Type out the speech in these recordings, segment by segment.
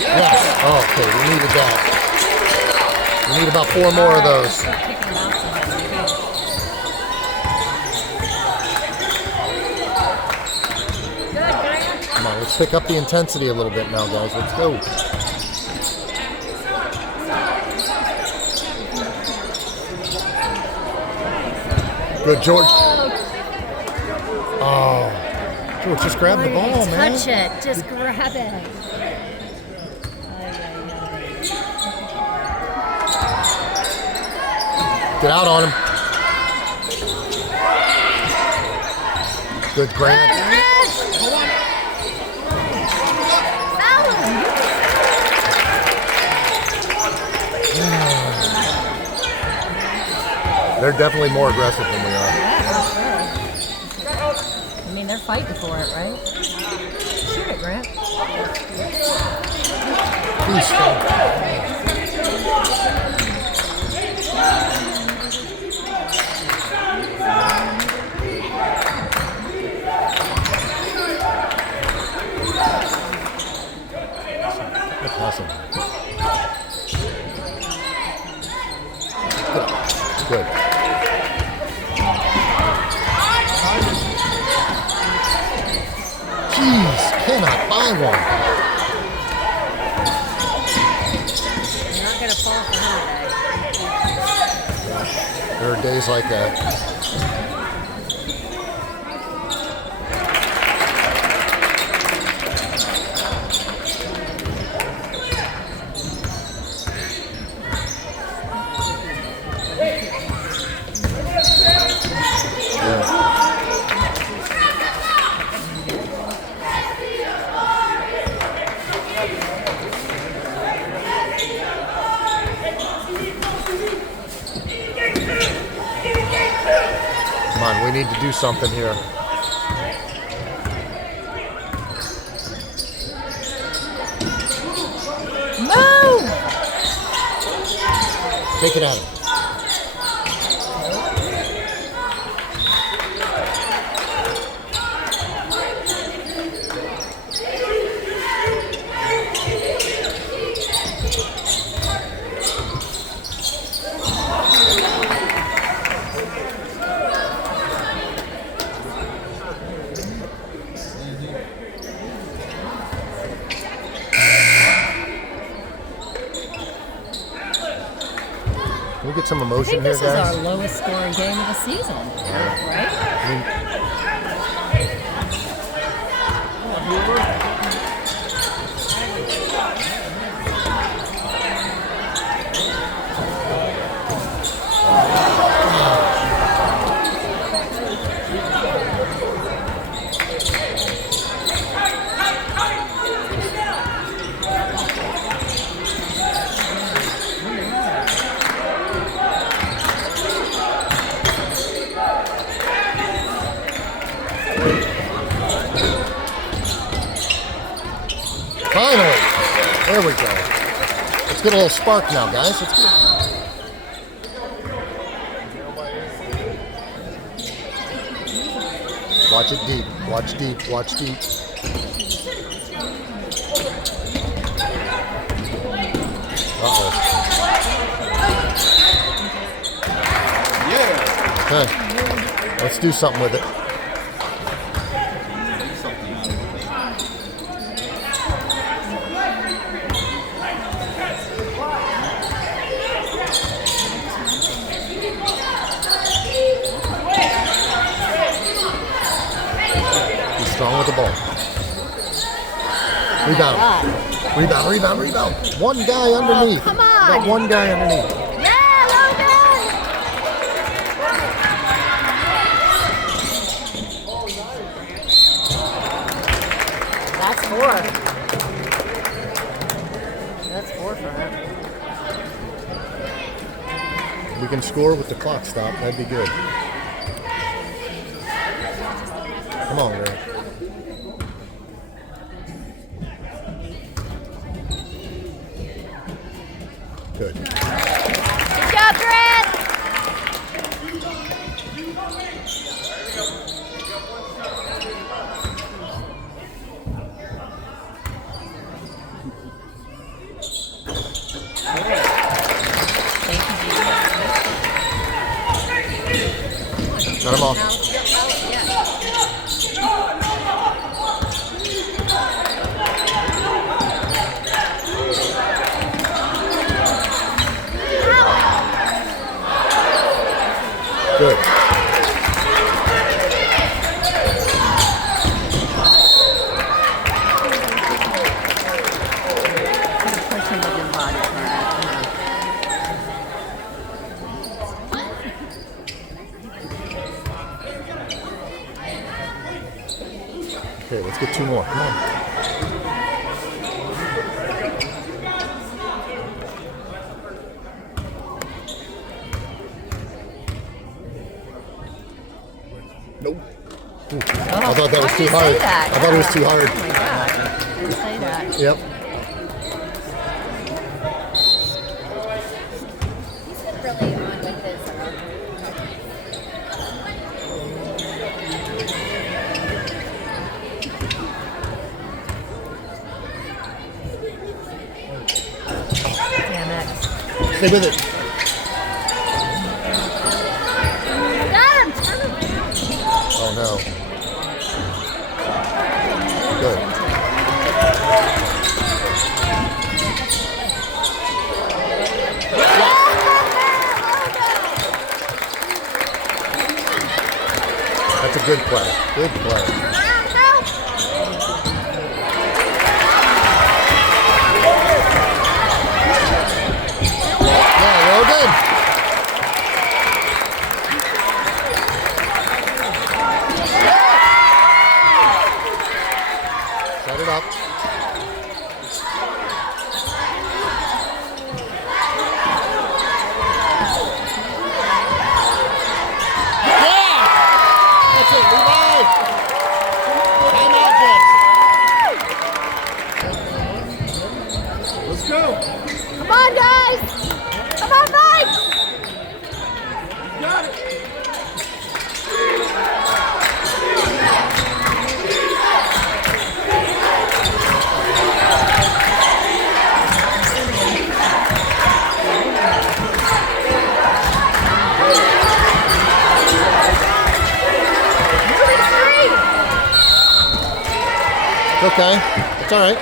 Yes. Okay, we needed that. We need about 4 more of those. Come on, let's pick up the intensity a little bit now, guys. Let's go. Good, George. Oh, George, just grab the ball, man. Touch it. Just grab it. Get out on him. Good, Grant. They're definitely more aggressive than we are. I mean, they're fighting for it, right? Shoot it, Grant. That's awesome. Good. Jeez, cannot buy one. You're not going to fall for him today. There are days like that. Come on, we need to do something here. Move! Take it at him. Can we get some emotion here, guys? This is our lowest scoring game of the season, right? Finally! There we go. Let's get a little spark now, guys. Let's get... Watch it deep. Watch deep. Watch deep. Uh-oh. Yeah. Okay. Let's do something with it. Strong with the ball. Rebound. Rebound, rebound, rebound. One guy underneath. Oh, come on. Got one guy underneath. Yeah, Logan! That's 4. That's 4 for him. We can score with the clock stop. That'd be good. Come on, Ray. Good. Good job, Grant! ball. Now, yeah. Good. Push him with your body. Okay, let's get 2 more. Come on. Nope. Ooh, I thought that was too hard. I thought it was too hard. Oh my God. Didn't say that. Yep. He's been really on with his. Damn it. Stay with it. Oh no. Good. That's a good play. Good play. Yeah, well done. Set it up. Yeah! That's it, Levi! Time out, Jackson. Let's go. Come on, guys! Come on, Mike! Got it. Okay, it's all right.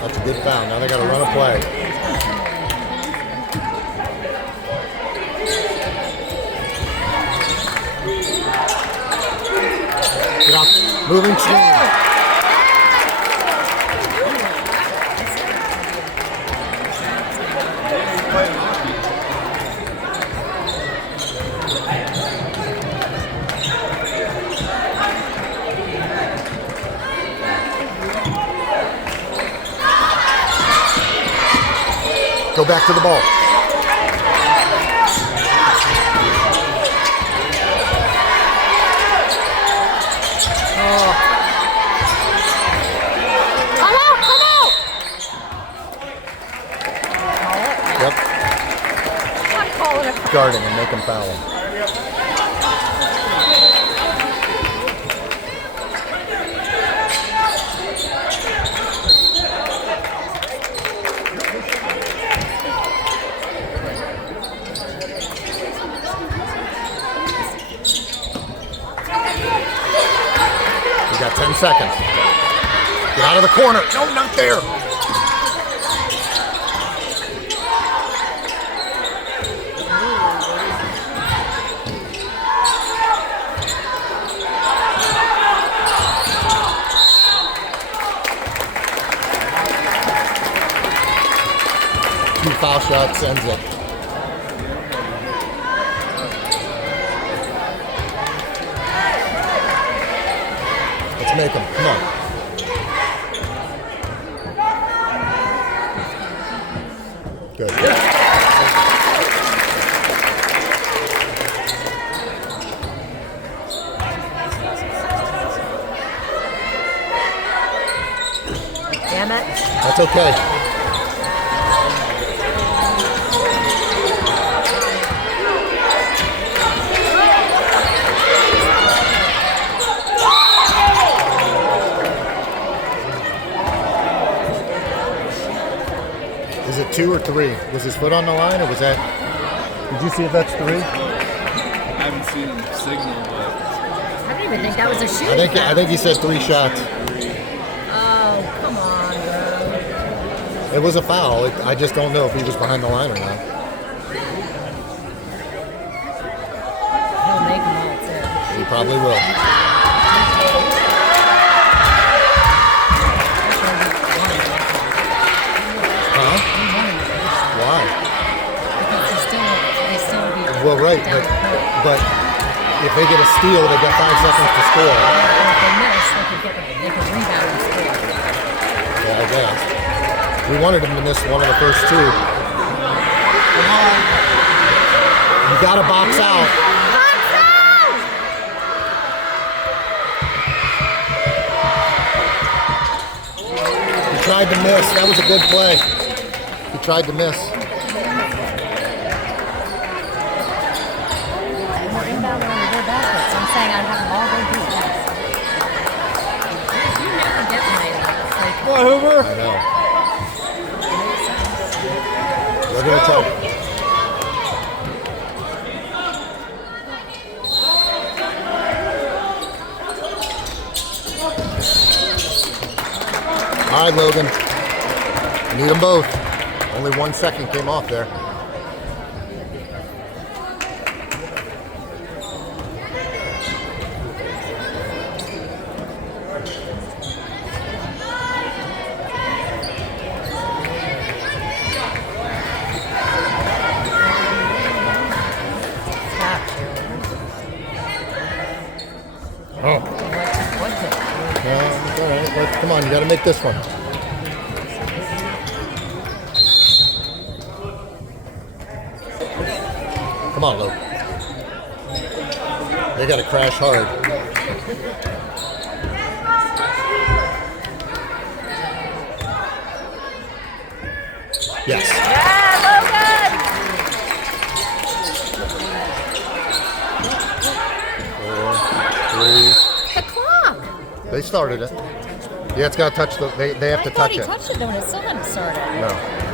That's a good foul. Now they got to run a play. Get off. Moving chain. Go back to the ball. Come out! Come out! Yep. I'm calling it. Guarding and make them foul him. We got 10 seconds. Get out of the corner. No, not there. Two foul shots ends it. Let's make them. Come on. Good. Damn it. That's okay. that 2 or 3? Was his foot on the line, or was that? Did you see if that's 3? I haven't seen him signal, but I don't even think that was a shooting I foul. think he said 3 shots. Oh, come on, bro. It was a foul. I just don't know if he was behind the line or not. He'll make them all, too. He probably will. Huh? Why? Because they still be Well, right, down the court. but if they get a steal, they got 5 seconds to score. And if they miss, they could rebound and score. Yeah, I guess. We wanted him to miss one of the first 2. Come on. You got to box out. He tried to miss. That was a good play. He tried to miss. More inbound on their baskets. I'm saying I'd have them all go deep. You never get my, like, come on, Hoover. I know. We're going to try. All right, Logan. Need them both. Only 1 second came off there. Oh. what's it? No, it's all right. But come on, you got to make this one. Come on, Logan. They got to crash hard. Yes. Yeah, Logan! 4, 3. The clock. They started it. Yeah, it's got to touch the. They have to touch I it. thought he touched it though, and it still hadn't started. No.